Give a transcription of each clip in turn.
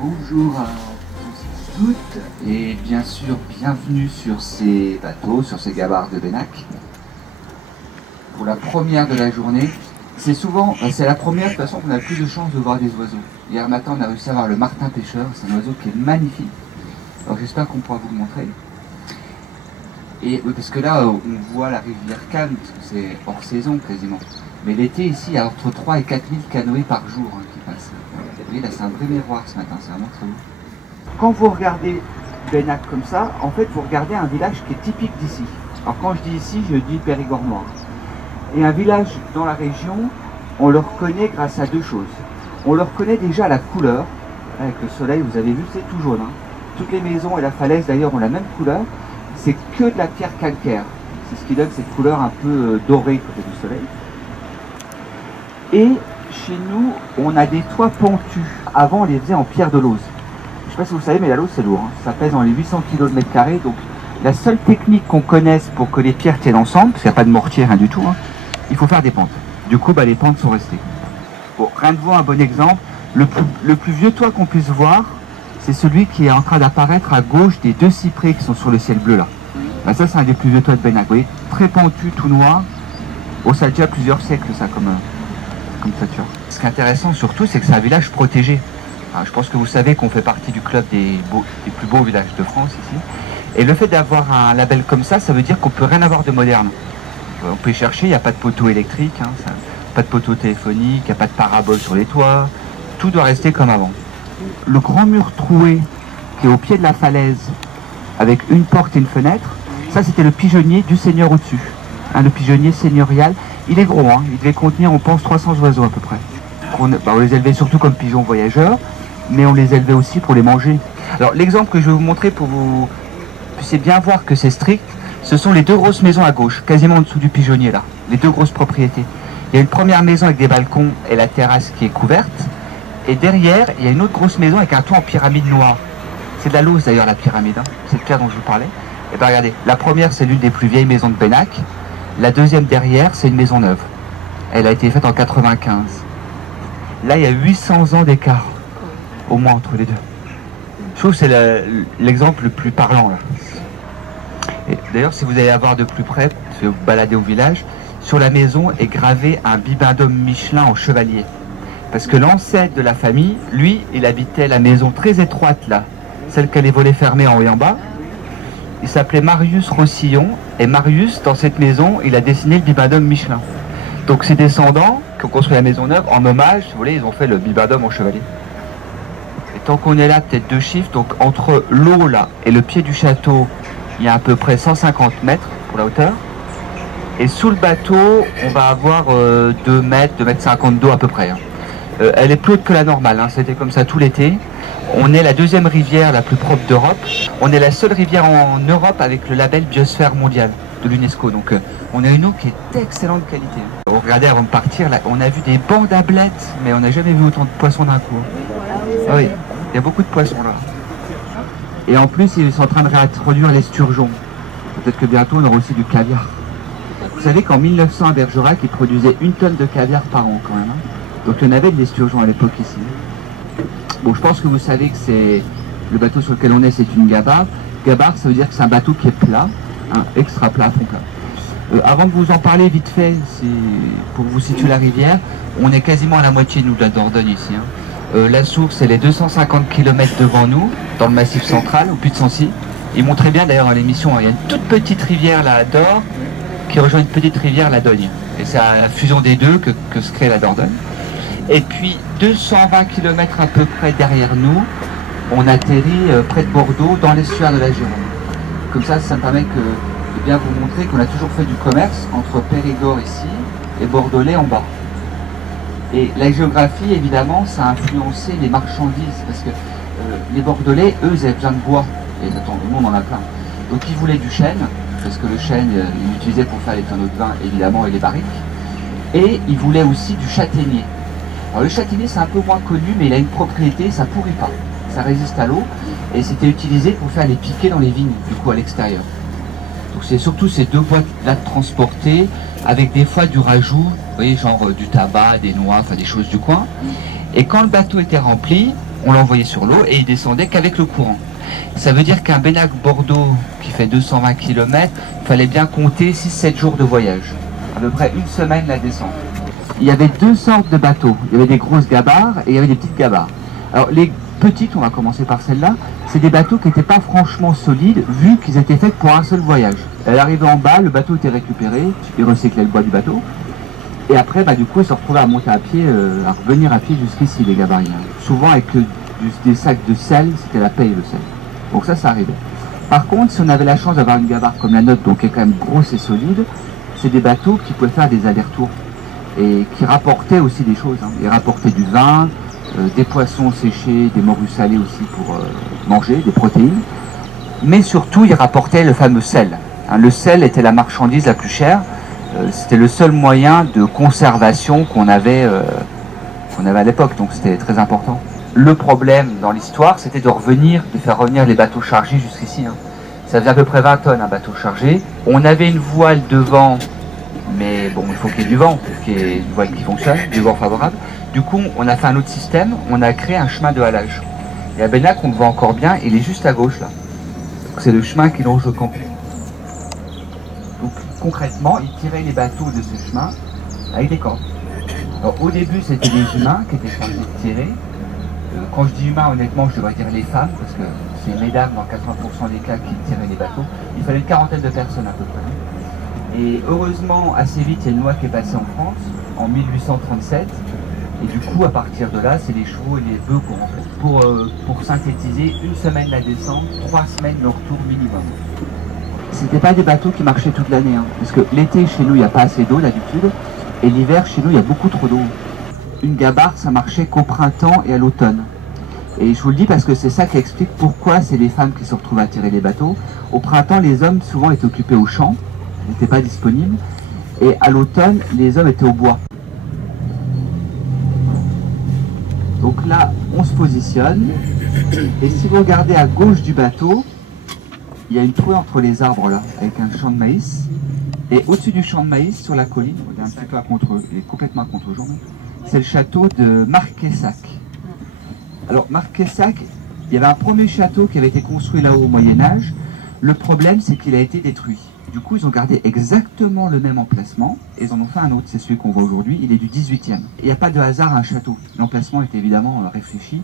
Bonjour à tous et toutes, et bien sûr bienvenue sur ces bateaux, sur ces gabarres de Bénac. Pour la première de la journée, c'est la première de toute façon qu'on a le plus de chance de voir des oiseaux. Hier matin on a réussi à voir le martin pêcheur, c'est un oiseau qui est magnifique. Alors j'espère qu'on pourra vous le montrer. Et oui, parce que là on voit la rivière calme, parce que c'est hors saison quasiment. Mais l'été ici il y a entre 3 et 4 000 canoës par jour qui passent. Oui, là c'est un vrai miroir ce matin, c'est vraiment très beau. Quand vous regardez Bénac comme ça, en fait vous regardez un village qui est typique d'ici. Alors quand je dis ici, je dis Périgord noir. Et un village dans la région, on le reconnaît grâce à deux choses. On le reconnaît déjà à la couleur. Avec le soleil, vous avez vu, c'est tout jaune. Hein. Toutes les maisons et la falaise d'ailleurs ont la même couleur. C'est que de la pierre calcaire. C'est ce qui donne cette couleur un peu dorée côté du soleil. Et chez nous, on a des toits pentus. Avant, on les faisait en pierre de Lose. Je ne sais pas si vous savez, mais la Lose, c'est lourd. Hein. Ça pèse dans les 800 kg de mètre carré. Donc, la seule technique qu'on connaisse pour que les pierres tiennent ensemble, parce qu'il n'y a pas de mortier, rien du tout, hein, il faut faire des pentes. Du coup, les pentes sont restées. Bon, rien de voir, un bon exemple. Le plus vieux toit qu'on puisse voir, c'est celui qui est en train d'apparaître à gauche des deux cyprès qui sont sur le ciel bleu, là. Ça, c'est un des plus vieux toits de Bénac. Vous voyez, très pentu, tout noir. Oh, ça a déjà plusieurs siècles, ça, comme toiture. Ce qui est intéressant surtout, c'est que c'est un village protégé. Alors, je pense que vous savez qu'on fait partie du club des plus beaux villages de France ici. Et le fait d'avoir un label comme ça, ça veut dire qu'on peut rien avoir de moderne. On peut y chercher, il n'y a pas de poteau électrique, hein, pas de poteau téléphonique, il n'y a pas de parabole sur les toits. Tout doit rester comme avant. Le grand mur troué qui est au pied de la falaise, avec une porte et une fenêtre, ça c'était le pigeonnier du seigneur au-dessus. Hein, le pigeonnier seigneurial. Il est gros, hein, il devait contenir, on pense, 300 oiseaux à peu près. On les élevait surtout comme pigeons voyageurs, mais on les élevait aussi pour les manger. Alors l'exemple que je vais vous montrer pour vous puissiez bien voir que c'est strict, ce sont les deux grosses maisons à gauche, quasiment en dessous du pigeonnier là, les deux grosses propriétés. Il y a une première maison avec des balcons et la terrasse qui est couverte, et derrière il y a une autre grosse maison avec un toit en pyramide noire. C'est de la Lose d'ailleurs la pyramide, hein, cette pierre dont je vous parlais. Et bien regardez, la première c'est l'une des plus vieilles maisons de Bénac, la deuxième derrière c'est une maison neuve. Elle a été faite en 95. Là il y a 800 ans d'écart, au moins entre les deux. Je trouve que c'est l'exemple le plus parlant là. D'ailleurs, si vous allez voir de plus près, si vous vous baladez au village, sur la maison est gravé un bibendum Michelin en chevalier. Parce que l'ancêtre de la famille, lui, il habitait la maison très étroite là, celle qui a les volets fermés en haut et en bas. Il s'appelait Marius Rossillon, et Marius, dans cette maison, il a dessiné le bibendum Michelin. Donc ses descendants, qui ont construit la maison neuve, en hommage, si vous voulez, ils ont fait le bibendum en chevalier. Et tant qu'on est là, peut-être deux chiffres, donc entre l'eau là et le pied du château, il y a à peu près 150 mètres pour la hauteur. Et sous le bateau, on va avoir 2 mètres, 2 mètres 50 d'eau à peu près. Hein. Elle est plus haute que la normale, hein. C'était comme ça tout l'été. On est la deuxième rivière la plus propre d'Europe. On est la seule rivière en Europe avec le label Biosphère mondiale de l'UNESCO. Donc on a une eau qui est d'excellente qualité. Regardez, avant de partir, là, on a vu des bancs d'ablettes, mais on n'a jamais vu autant de poissons d'un coup. Ah oui, il y a beaucoup de poissons là. Et en plus, ils sont en train de réintroduire l'esturgeon. Peut-être que bientôt, on aura aussi du caviar. Vous savez qu'en 1900, à Bergerac, ils produisaient 1 tonne de caviar par an quand même. Hein. Donc il y en avait de l'esturgeon à l'époque ici. Bon, je pense que vous savez que c'est le bateau sur lequel on est, c'est une gabarre. Gabarre, ça veut dire que c'est un bateau qui est plat, hein, extra plat, fond plat. Avant de vous en parler vite fait, pour vous situer la rivière, on est quasiment à la moitié, nous, de la Dordogne ici. Hein. La source, elle est 250 km devant nous, dans le massif central, au Puy de Sancy. Ils montraient bien d'ailleurs dans l'émission, il y a une toute petite rivière là, Dor, qui rejoint une petite rivière, la Dogne. Et c'est à la fusion des deux que se crée la Dordogne. Et puis 220 km à peu près derrière nous, on atterrit près de Bordeaux, dans l'estuaire de la Gironde. Comme ça me permet de bien vous montrer qu'on a toujours fait du commerce entre Périgord ici et Bordelais en bas. Et la géographie, évidemment, ça a influencé les marchandises, parce que les Bordelais, eux, ils avaient besoin de bois, et attends, le monde en a plein. Donc ils voulaient du chêne, parce que le chêne, ils l'utilisaient pour faire les tonneaux de vin, évidemment, et les barriques. Et ils voulaient aussi du châtaignier. Alors le châtaignier, c'est un peu moins connu, mais il a une propriété, ça pourrit pas, ça résiste à l'eau, et c'était utilisé pour faire les piquets dans les vignes, du coup, à l'extérieur. Donc c'est surtout ces deux boîtes-là transportées, avec des fois du rajout, vous voyez, genre du tabac, des noix, enfin des choses du coin. Et quand le bateau était rempli, on l'envoyait sur l'eau et il descendait qu'avec le courant. Ça veut dire qu'un Benac-Bordeaux qui fait 220 km, il fallait bien compter 6-7 jours de voyage. À peu près une semaine la descente. Il y avait deux sortes de bateaux. Il y avait des grosses gabarres et il y avait des petites gabarres. Alors les petites, on va commencer par celle-là, c'est des bateaux qui n'étaient pas franchement solides vu qu'ils étaient faits pour un seul voyage. Elle arrivait en bas, le bateau était récupéré, il recyclait le bois du bateau. Et après, du coup, ils se retrouvaient à monter à pied, à revenir à pied jusqu'ici, les gabariens. Souvent avec des sacs de sel, c'était la paye le sel. Donc ça arrivait. Par contre, si on avait la chance d'avoir une gabarre comme la nôtre, donc qui est quand même grosse et solide, c'est des bateaux qui pouvaient faire des allers-retours et qui rapportaient aussi des choses. Ils rapportaient du vin, des poissons séchés, des morues salées aussi pour manger, des protéines. Mais surtout, ils rapportaient le fameux sel. Le sel était la marchandise la plus chère. C'était le seul moyen de conservation qu'on avait à l'époque, donc c'était très important. Le problème dans l'histoire, c'était de faire revenir les bateaux chargés jusqu'ici. Ça faisait à peu près 20 tonnes un bateau chargé. On avait une voile devant, mais bon, il faut qu'il y ait du vent, il faut qu'il y ait une voile qui fonctionne, du vent favorable. Du coup, on a fait un autre système, on a créé un chemin de halage. Et à Benac, on le voit encore bien, il est juste à gauche là. C'est le chemin qui longe le campus. Donc concrètement, ils tiraient les bateaux de ce chemin avec des cordes. Alors, au début, c'était les humains qui étaient chargés de tirer. Quand je dis humains, honnêtement, je devrais dire les femmes, parce que c'est mesdames dans 80% des cas qui tiraient les bateaux. Il fallait une quarantaine de personnes à peu près. Et heureusement, assez vite, il y a une loi qui est passée en France, en 1837. Et du coup, à partir de là, c'est les chevaux et les bœufs qu'on remplace. Pour synthétiser, une semaine la descente, 3 semaines le retour minimum. C'était pas des bateaux qui marchaient toute l'année, parce que l'été, chez nous, il n'y a pas assez d'eau d'habitude, et l'hiver, chez nous, il y a beaucoup trop d'eau. Une gabarre, ça marchait qu'au printemps et à l'automne. Et je vous le dis parce que c'est ça qui explique pourquoi c'est les femmes qui se retrouvent à tirer les bateaux. Au printemps, les hommes souvent étaient occupés au champ, n'étaient pas disponibles, et à l'automne, les hommes étaient au bois. Donc là, on se positionne, et si vous regardez à gauche du bateau, il y a une trouée entre les arbres là, avec un champ de maïs. Et au-dessus du champ de maïs, sur la colline, il est un petit peu complètement à contre-jour, c'est le château de Marquessac. Alors Marquessac, il y avait un premier château qui avait été construit là-haut au Moyen-Âge. Le problème, c'est qu'il a été détruit. Du coup, ils ont gardé exactement le même emplacement et ils en ont fait un autre, c'est celui qu'on voit aujourd'hui, il est du 18e. Il n'y a pas de hasard à un château. L'emplacement est évidemment réfléchi.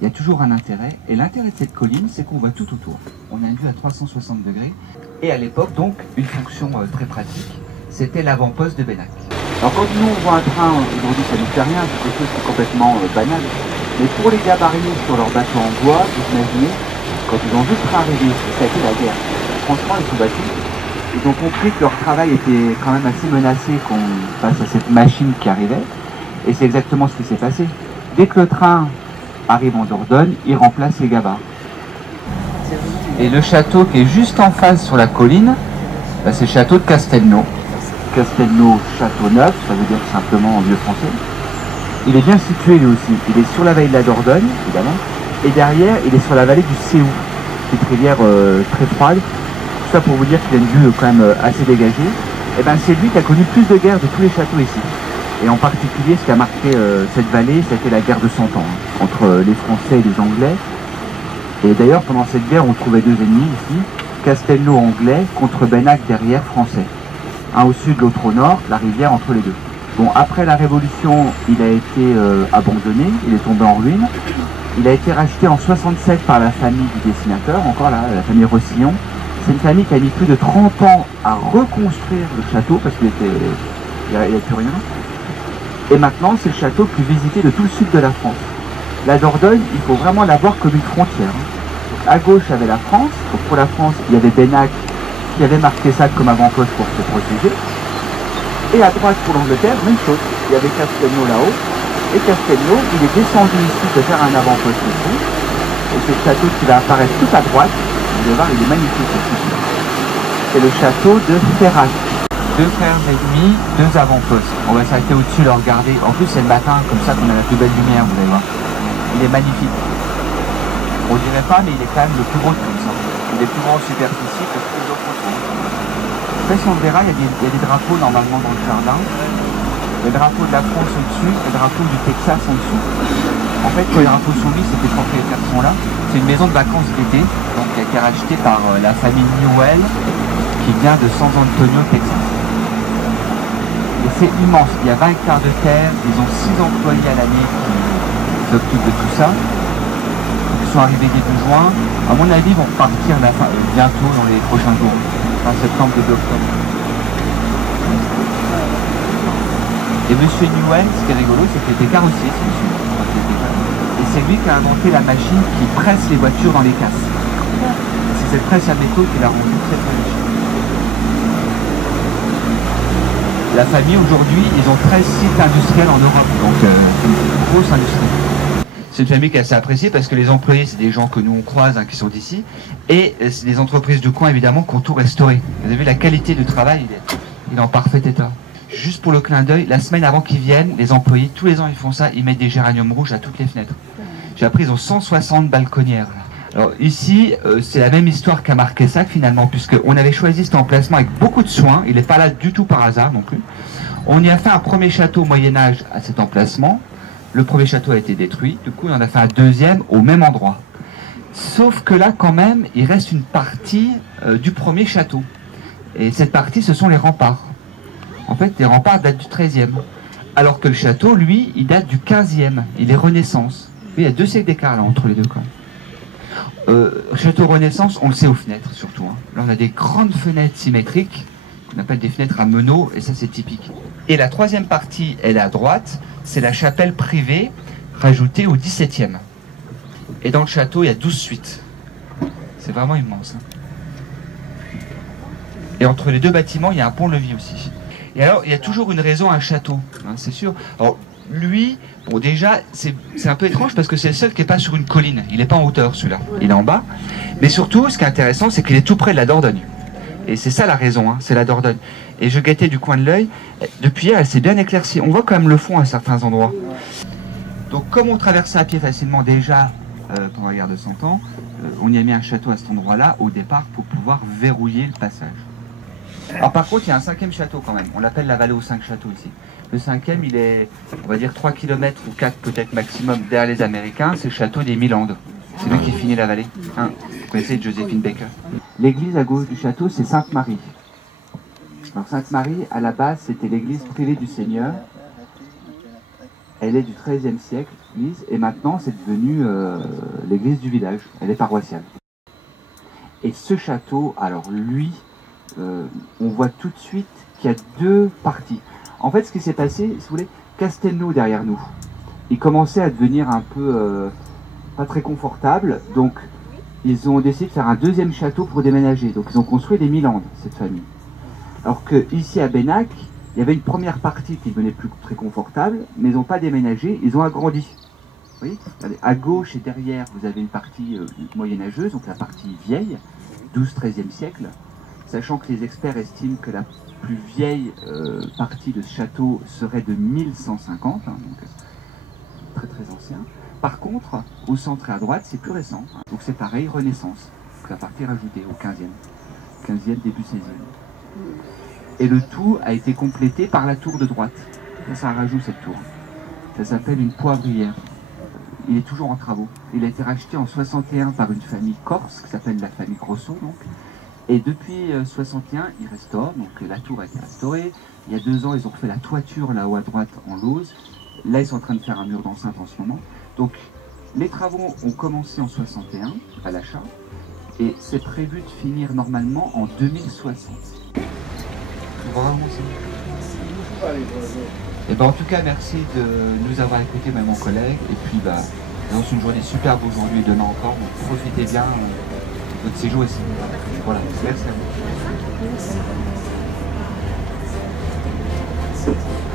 Il y a toujours un intérêt, et l'intérêt de cette colline, c'est qu'on voit tout autour. On a une vue à 360 degrés, et à l'époque, donc, une fonction très pratique, c'était l'avant-poste de Benac. Alors quand nous, on voit un train, aujourd'hui, ça ne nous fait rien, c'est quelque chose qui est complètement banal, mais pour les gabariers sur leur bateau en bois, vous imaginez, quand ils ont vu le train arriver, ça a été la guerre. Franchement, ils sont battus, ils ont compris que leur travail était quand même assez menacé face à cette machine qui arrivait, et c'est exactement ce qui s'est passé. Dès que le train arrive en Dordogne, il remplace les gabarres. Et le château qui est juste en face sur la colline, c'est le château de Castelnau. Castelnau, château neuf, ça veut dire simplement en vieux français. Il est bien situé lui aussi. Il est sur la vallée de la Dordogne, évidemment, et derrière, il est sur la vallée du Séou, qui est une rivière très froide. Tout ça pour vous dire qu'il a une vue quand même assez dégagée. Et ben c'est lui qui a connu le plus de guerres de tous les châteaux ici. Et en particulier, ce qui a marqué cette vallée, c'était la guerre de 100 ans, entre les Français et les Anglais. Et d'ailleurs, pendant cette guerre, on trouvait deux ennemis ici, Castelnau anglais contre Benac derrière français. Un au sud, l'autre au nord, la rivière entre les deux. Bon, après la Révolution, il a été abandonné, il est tombé en ruine. Il a été racheté en 67 par la famille du dessinateur, encore là, la famille Rossillon. C'est une famille qui a mis plus de 30 ans à reconstruire le château, parce qu'il n'y avait plus rien. Et maintenant, c'est le château le plus visité de tout le sud de la France. La Dordogne, il faut vraiment la voir comme une frontière. Donc, à gauche, il y avait la France. Donc, pour la France, il y avait Benac qui avait marqué ça comme avant-poste pour se protéger. Et à droite, pour l'Angleterre, même chose. Il y avait Castelnau là-haut. Et Castelnau, il est descendu ici de faire un avant-poste ici. Et c'est le château qui va apparaître tout à droite. Vous allez voir, il est magnifique ici. C'est le château de Ferrac. Deux frères ennemis, deux avant-postes. On va s'arrêter au-dessus, le regarder. En plus, c'est le matin, comme ça qu'on a la plus belle lumière, vous allez voir. Il est magnifique. On dirait pas, mais il est quand même le plus gros de tout ça. Il est plus grand en superficie que tous les autres autour. En fait, si on le verra, il y a des drapeaux normalement dans le jardin. Le drapeau de la France au-dessus, le drapeau du Texas en dessous. En fait, quand les drapeaux sont mis, c'est que les propriétaires sont là. C'est une maison de vacances d'été, donc qui a été rachetée par la famille Newell, qui vient de San Antonio, Texas. Et c'est immense. Il y a 20 hectares de terre, ils ont 6 employés à l'année qui s'occupent de tout ça. Ils sont arrivés début juin. À mon avis, ils vont partir bientôt dans les prochains jours, fin septembre, début octobre. Et monsieur Newell, ce qui est rigolo, c'est qu'il était carrossier, c'est monsieur. Et c'est lui qui a inventé la machine qui presse les voitures dans les casses. C'est cette presse à métaux qui l'a rendu très très riche. La famille aujourd'hui, ils ont 13 sites industriels en Europe, donc c'est une grosse industrie. C'est une famille qui est assez appréciée parce que les employés, c'est des gens que nous on croise, qui sont d'ici, et c'est des entreprises de coin évidemment qui ont tout restauré. Vous avez vu, la qualité du travail, il est en parfait état. Juste pour le clin d'œil, la semaine avant qu'ils viennent, les employés, tous les ans ils font ça, ils mettent des géraniums rouges à toutes les fenêtres. J'ai appris, ils ont 160 balconnières. Alors ici, c'est la même histoire qu'à Marquessac finalement, puisqu'on avait choisi cet emplacement avec beaucoup de soin, il n'est pas là du tout par hasard non plus. On y a fait un premier château au Moyen-Âge à cet emplacement, le premier château a été détruit, du coup on en a fait un deuxième au même endroit. Sauf que là quand même, il reste une partie du premier château. Et cette partie, ce sont les remparts. En fait, les remparts datent du XIIIe. Alors que le château, lui, il date du XVe, il est Renaissance. Il y a 2 siècles d'écart là entre les deux quand même. Château Renaissance, on le sait aux fenêtres surtout. Là, on a des grandes fenêtres symétriques, qu'on appelle des fenêtres à meneaux, et ça, c'est typique. Et la troisième partie, elle est à droite, c'est la chapelle privée, rajoutée au XVIIe. Et dans le château, il y a 12 suites. C'est vraiment immense. Et entre les deux bâtiments, il y a un pont-levis aussi. Et alors, il y a toujours une raison à un château, c'est sûr. Alors, lui, bon déjà, c'est un peu étrange parce que c'est le seul qui n'est pas sur une colline. Il n'est pas en hauteur, celui-là. Il est en bas. Mais surtout, ce qui est intéressant, c'est qu'il est tout près de la Dordogne. Et c'est ça la raison, c'est la Dordogne. Et je guettais du coin de l'œil. Depuis hier, elle s'est bien éclaircie. On voit quand même le fond à certains endroits. Donc, comme on traversait à pied facilement déjà pendant la guerre de 100 ans, on y a mis un château à cet endroit-là au départ pour pouvoir verrouiller le passage. Alors par contre, il y a un 5e château quand même. On l'appelle la vallée aux 5 châteaux ici. Le 5e, il est, on va dire, 3 km ou 4 peut-être maximum derrière les Américains. C'est le château des Milandes. C'est lui qui finit la vallée. Vous connaissez Joséphine Baker. L'église à gauche du château, c'est Sainte-Marie. Alors Sainte-Marie, à la base, c'était l'église privée du Seigneur. Elle est du XIIIe siècle, l'église, et maintenant c'est devenu l'église du village. Elle est paroissiale. Et ce château, alors lui, on voit tout de suite qu'il y a 2 parties. En fait, ce qui s'est passé, si vous voulez, Castelnau derrière nous, il commençait à devenir un peu pas très confortable, donc ils ont décidé de faire un 2e château pour déménager. Donc ils ont construit les Milandes, cette famille. Alors que ici à Benac, il y avait une première partie qui devenait plus très confortable, mais ils n'ont pas déménagé, ils ont agrandi. Vous voyez, à gauche et derrière, vous avez une partie moyenâgeuse, donc la partie vieille, 12-13e siècle, sachant que les experts estiment que la plus vieille partie de ce château serait de 1150, donc très très ancien. Par contre, au centre et à droite, c'est plus récent, donc c'est pareil, Renaissance, donc la partie rajoutée au 15e, début 16e. Et le tout a été complété par la tour de droite. Ça rajoute cette tour. Ça s'appelle une poivrière. Il est toujours en travaux. Il a été racheté en 61 par une famille corse, qui s'appelle la famille Grosso, donc. Et depuis 61, ils restaurent, donc la tour a été restaurée. Il y a 2 ans, ils ont refait la toiture là-haut à droite en lauze. Là, ils sont en train de faire un mur d'enceinte en ce moment. Donc, les travaux ont commencé en 61, à l'achat, et c'est prévu de finir normalement en 2060. Et ben, en tout cas, merci de nous avoir écoutés, même mon collègue. Et puis, on une journée superbe aujourd'hui et demain encore. Donc, profitez bien de votre séjour ici. Voilà, merci à vous.